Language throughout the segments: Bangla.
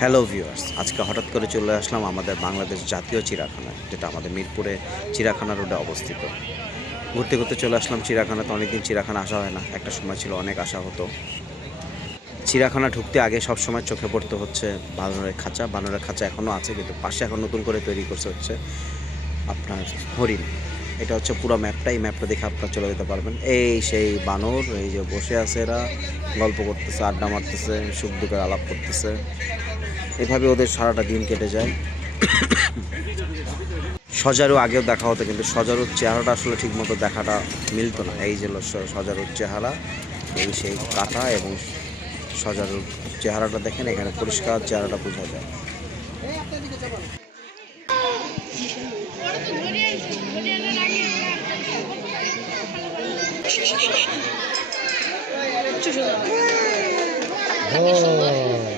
হ্যালো ভিউয়ার্স আজকে হঠাৎ করে চলে আসলাম আমাদের বাংলাদেশ জাতীয় চিড়াখানায় যেটা আমাদের মিরপুরে চিড়াখানা রোডে অবস্থিত। ঘুরতে ঘুরতে চলে আসলাম চিড়াখানাতে অনেকদিন চিড়াখানা আসা হয় না। একটা সময় ছিল অনেক আসা হতো। চিড়াখানা ঢুকতে আগে সব সময় চোখে পড়তে হচ্ছে বানরের খাঁচা। বানরের খাঁচা এখনও আছে, কিন্তু পাশে এখন নতুন করে তৈরি করছে হচ্ছে আপনার হরিণ। এটা হচ্ছে পুরো ম্যাপটা, এই ম্যাপটা দেখে আপনারা চলে যেতে পারবেন। এই সেই বানর, এই যে বসে আছে এরা, গল্প করতেছে, আড্ডা মারতেছে, সুখ দুঃখের আলাপ করতেছে। এভাবে ওদের সারাটা দিন কেটে যায়। সজারু আগেও দেখা হতো, কিন্তু সজারুর চেহারাটা আসলে ঠিকমতো দেখাটা মিলতো না। এই যে সজারুর চেহারা, এই সেই কাটা এবং সজারুর চেহারাটা দেখেন, এখানে পরিষ্কার চেহারাটা বোঝা যায়। হাত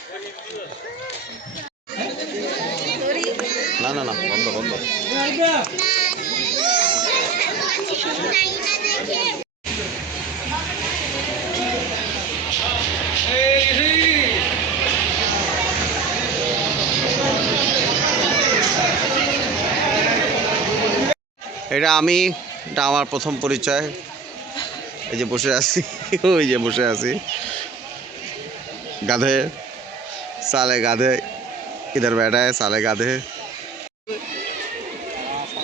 না না না, বন্ধ বন্ধ। এটা আমি, এটা আমার প্রথম পরিচয়। এই যে বসে আছি, ওই যে বসে আছি। গাধে। সালে গাধে इधर बैठा है साले गाधे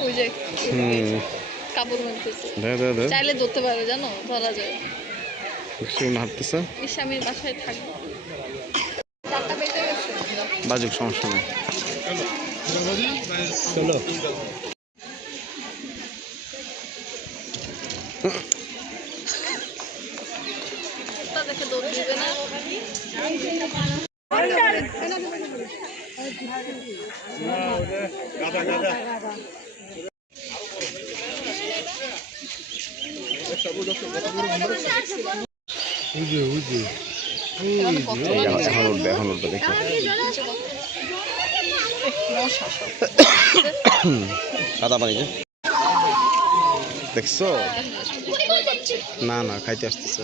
ওই যে হুম কাপড় মেলতেছে দে দে দে চাইলে ধরতে পারে জানো ধরা যায় শুন হাঁটতেছে ইস আমি বাসায় থাকবো চারটা বেজে গেছে বাজুক সমস্যা নেই কুত্তা দেখে দৌড় দিবে না মশা পানি দেখছ না না খাইতে আসতেছে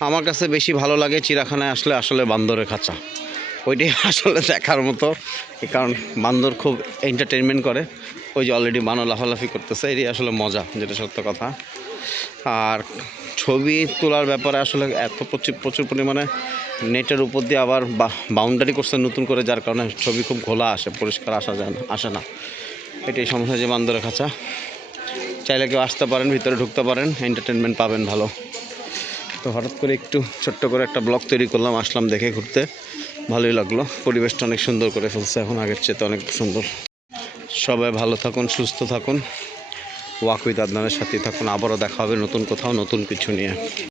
আমার কাছে বেশি ভালো লাগে চিড়াখানায় আসলে আসলে বান্দরের খাঁচা। ওইটাই আসলে দেখার মতো। কারণ বান্দর খুব এন্টারটেনমেন্ট করে। ওই যে অলরেডি বানর লাফালাফি করতেছে, এটাই আসলে মজা, যেটা সত্য কথা। আর ছবি তোলার ব্যাপারে আসলে এত প্রচুর প্রচুর পরিমাণে নেটের উপর দিয়ে আবার বাউন্ডারি করছে নতুন করে, যার কারণে ছবি খুব ঘোলা আসে, পরিষ্কার আসা যায় না, আসে না। এটাই সমস্যা যে বান্দরের খাঁচা। চাইলে কেউ আসতে পারেন, ভিতরে ঢুকতে পারেন এন্টারটেনমেন্ট পাবেন ভালো। তো হঠাৎ করে একটু ছোট্ট করে একটা ব্লগ তৈরি করলাম, আসলাম দেখে ঘুরতে। ভালোই লাগল, পরিবেশটা অনেক সুন্দর করে ফেলছে, এখন আগের চেয়ে অনেক সুন্দর। সবাই ভালো থাকুন, সুস্থ থাকুন। ওয়াক উইথ আদনানের সাথে থাকুন, আবারও দেখা হবে নতুন কোথাও, নতুন কিছু নিয়ে।